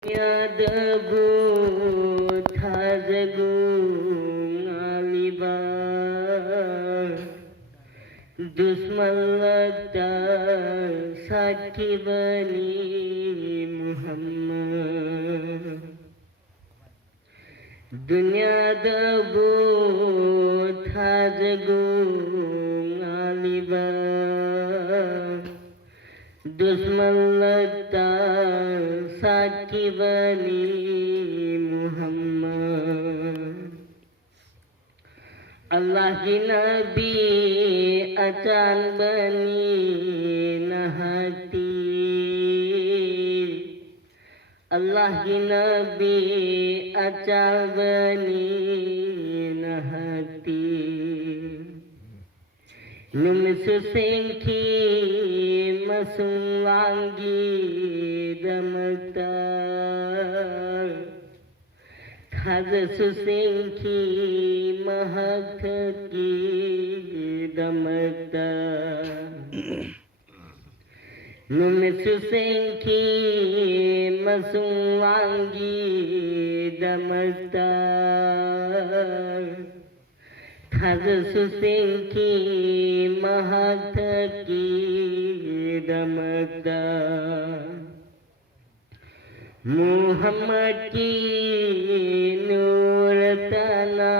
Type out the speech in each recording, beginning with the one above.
Yadagu thajagu ngaliba Dusmalata sakibani Muhammad Dunyadagu thajagu ngaliba Dusmalata sakibani Muhammad Allah ki Nabi acan bani nahati Allah ki Nabi acan bani nahati Numisu sengki masung langgi damata Thaja susengki mahakaki damata Numisu sengki masung langgi damata Thaja susengki mahakaki damata Muhammad ki nur tana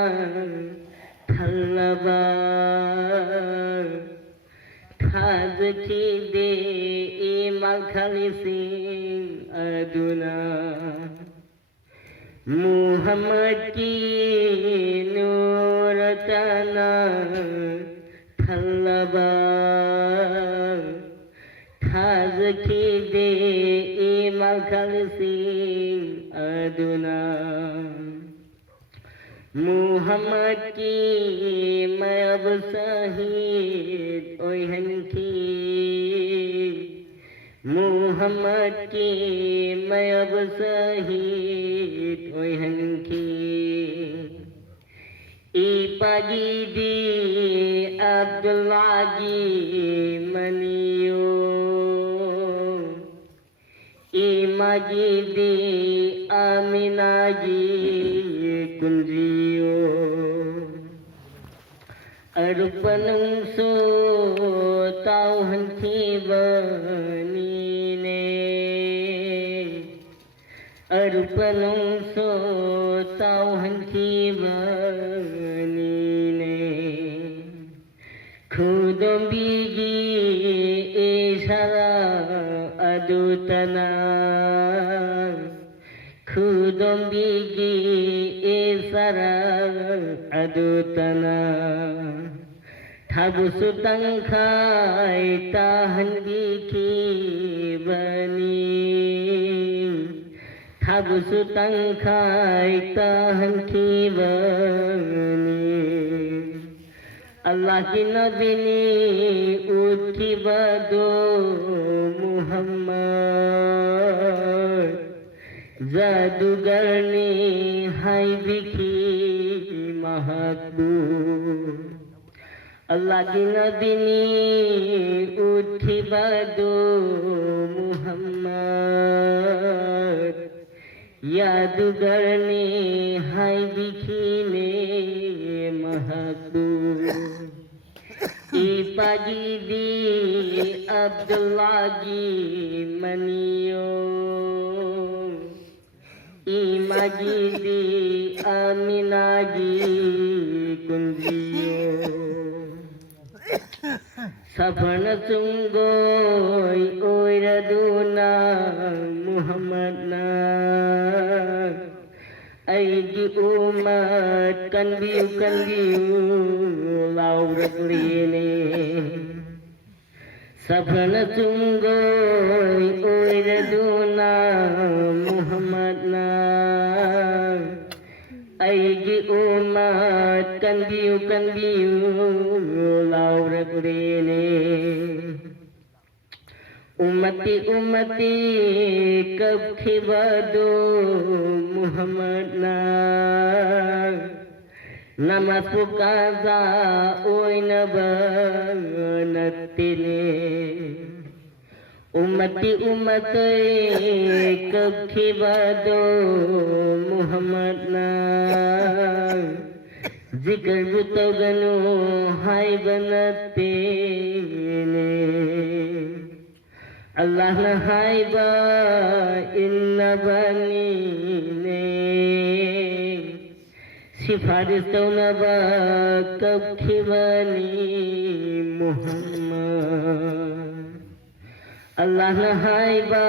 thalaba Khaz ki de imal khalisin aduna Muhammad ki nur tana thalaba Khaz ki de imal khalisin aduna Muhammad ki mayab sahid oy hanki Muhammad ki mayab sahid oy hanki Ipagi di Abdullah ji maniyo Imagidi Aminaji kunjiyo Arupanung so tau hanti bani ne Arupanung so tau hanti bani ne Khudam bigi isara adutana Khudam bigi isara adutana Thabu sutang khai tahan biki bani Thabu sutang khai tahan ki bani Allah ki Nabi ni uthi bado Muhammad Zadugar ni hai biki mahakbu Allah ki Nabi ni uthi bado Muhammad Yadugar ni hai biki ne mahakbu Ipagi di Abdullah ji maniyo Imagi di Aminah ji kunjiyo Sabana sunggoy oiraduna Muhammad na Aigi umat kan biu laurat lini Sabana sunggoy oiraduna Muhammad na Aigi umat kan biu laurat lini Umati kab khibado Muhammad na Namas pukaza oy nabanatine ummati kabhi bado Muhammad na zikr butaganu hai banate ne Allah na hai ba inna bani ne सिफारिश तो नबा कब खिवानी मोहम्मद अल्लाह नहाय बा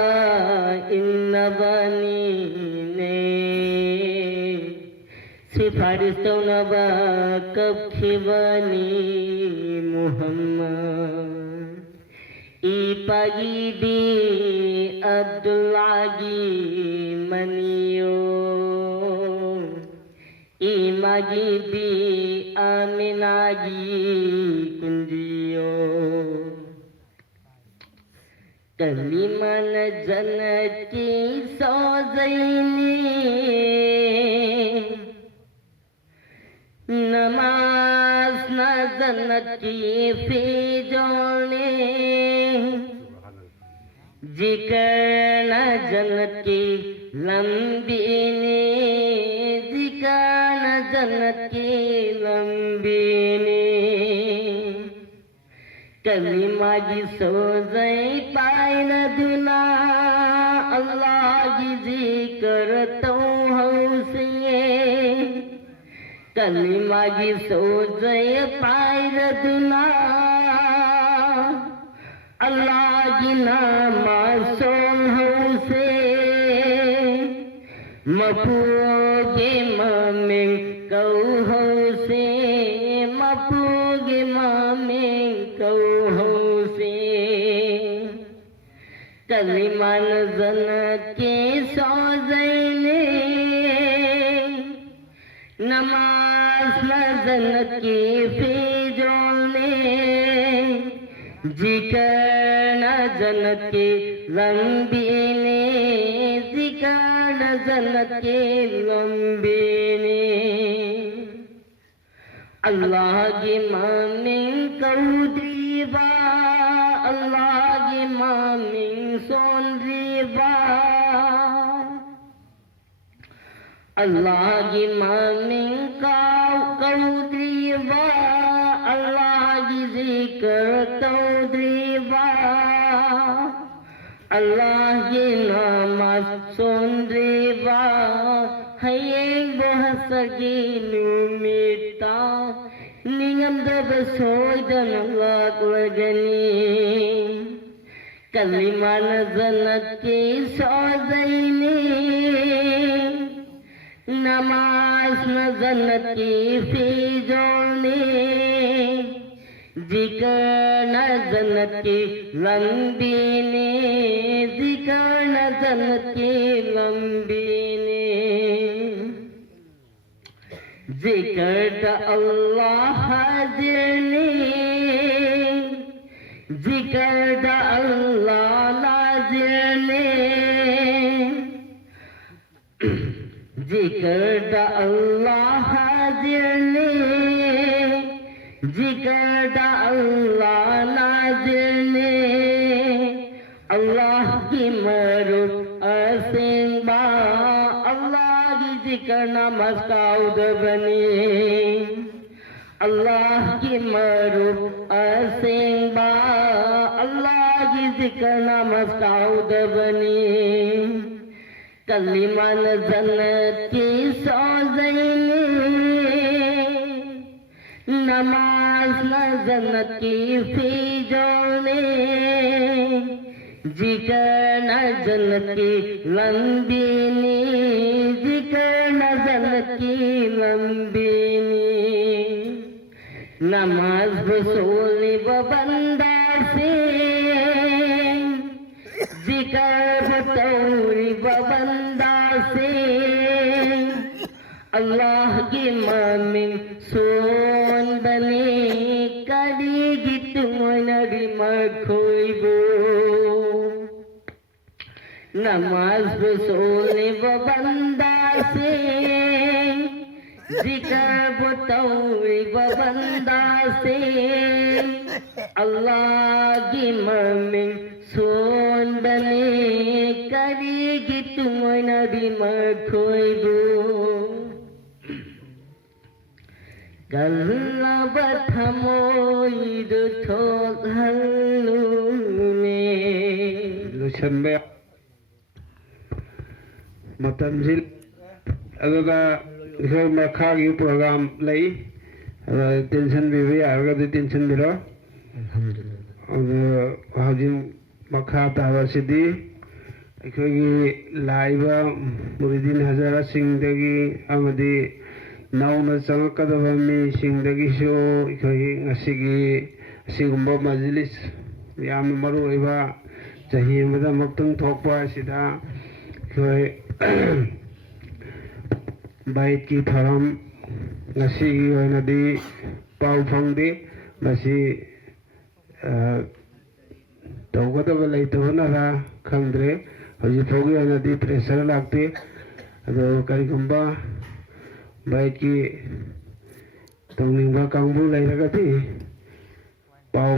इन्ना बानी ने सिफारिश तो नबा कब खिवानी मोहम्मद ई पागी दी अब्दुल्लागी मनियो imagi bi aminagi kundiyo kaliman jannati sozaini namaz na jannati fi jone zikr na jannati lambi ne जन्नत की लंबी ने कलिमा की सोज़ई पाए न दुना अल्लाह की जिक्र तो हौसे कलिमा की सोज़ई पाए न दुना अल्लाह की नामाज़ सोन हौसे मपूगे मामें कहो से मपूगे मामें कहो से कलिमान जन्नत के सौजने नमाज न जन्नत की फिजोने जिक्र न जन्नत की लंबी ने जिक्र जन्नत के लंबे ने अल्लाह की मामिन कौदरीबा अल्लाह की मामिन सोनरीबा अल्लाह की मामिन कौदरीबा अल्लाह की जिक्र कौदरीबा अल्लाह की नामाज सोनरीबा hayeng bahasagi numita ningam dabasoy danalak lagani kaliman jannat ki sozaini namaz na jannat ki fijone जिक्र न जन्नत की लंबी ने जिक्र न जन्नत की लंबी ने जिक्र अल्लाह हाजिर ने जिक्र अल्लाह नाजिर ने जिक्र अल्लाह हाजिर ने जिक्र अल्लाह नाजिर ने अल्लाह की मरूफ असिंबा अल्लाह की जिक्र नमाज काउद बनी अल्लाह की मरूफ असिंबा अल्लाह की जिक्र नमाज काउद बनी कलिमान जन्नत की सौजनी नमाज न जन्नत की फिजोने जिक्र न जन्नत की लंबी नी जिक्र न जन्नत की लंबी नी नमाज बसोली बंदा से जिक्र बतौरी बंदा से अल्लाह की मामिन सोन बने कड़ी गीत नबी मखोइबो नमाज सोने बंदा से जिक्र बतौरी बंदा से अल्लाह की मामिन ꯁꯣꯟꯕꯅꯤ ꯀꯔꯤꯒꯤ ꯇꯨꯡꯑꯣꯏꯅꯗꯤ ꯃꯈꯣꯏꯕꯨ ꯀꯜꯂꯕ ꯊꯃꯣꯏꯗꯨ ꯊꯣꯛꯍꯜꯂꯨꯅꯦ ꯂꯣꯏꯁꯟꯕ ꯃꯇꯝꯁꯤ ꯑꯗꯨꯒ ꯑꯩꯈꯣꯏ ꯃꯈꯥꯒꯤ ꯄ꯭ꯔꯣꯒ꯭ꯔꯥꯝ ꯂꯩ ꯇꯦꯟꯁꯟꯕꯤꯕ ꯌꯥꯔꯒꯗꯤ ꯇꯦꯟꯁꯟꯕꯤꯔꯣ ꯑꯗꯨ ꯍꯧꯖꯤꯛ ꯃꯈꯥ ꯇꯥꯕꯁꯤꯗꯤ ꯑꯩꯈꯣꯏꯒꯤ ꯂꯥꯛꯏꯕ ꯃꯨꯔꯤꯗꯤꯟ ꯍꯖꯔꯥꯁꯤꯡꯗꯒꯤ ꯑꯃꯗꯤ ꯅꯧꯅ ꯆꯪꯉꯛꯀꯗꯕ ꯃꯤꯁꯤꯡꯗꯒꯤꯁꯨ ꯑꯩꯈꯣꯏꯒꯤ ꯉꯁꯤꯒꯤ ꯑꯁꯤꯒꯨꯝꯕ ꯃꯖꯂꯤꯁ ꯌꯥꯝꯅ ꯃꯔꯨ ꯑꯣꯏꯕ ꯆꯍꯤ ꯑꯃꯗ ꯑꯃꯨꯛꯇꯪ ꯊꯣꯛꯄ ꯑꯁꯤꯗ ꯑꯩꯈꯣꯏ ꯕꯥꯏꯠꯀꯤ ꯊꯧꯔꯝ ꯉꯁꯤꯒꯤ ꯑꯣꯏꯅꯗꯤ ꯄꯥꯎ ꯐꯪꯗꯦ ꯃꯁꯤ ꯇꯧꯒꯗꯕ ꯂꯩꯇꯕꯅꯔ ꯈꯪꯗ꯭ꯔꯦ ꯍꯧꯖꯤꯛ ꯐꯥꯎꯒꯤ ꯑꯣꯏꯅꯗꯤ ꯄ꯭ꯔꯦꯁꯔ ꯂꯥꯛꯇꯦ ꯑꯗꯣ ꯀꯔꯤꯒꯨꯝꯕ ꯕꯥꯏꯠꯀꯤ ꯇꯧꯅꯤꯡꯕ ꯀꯥꯡꯕꯨ ꯂꯩꯔꯒꯗꯤ ꯄꯥꯎ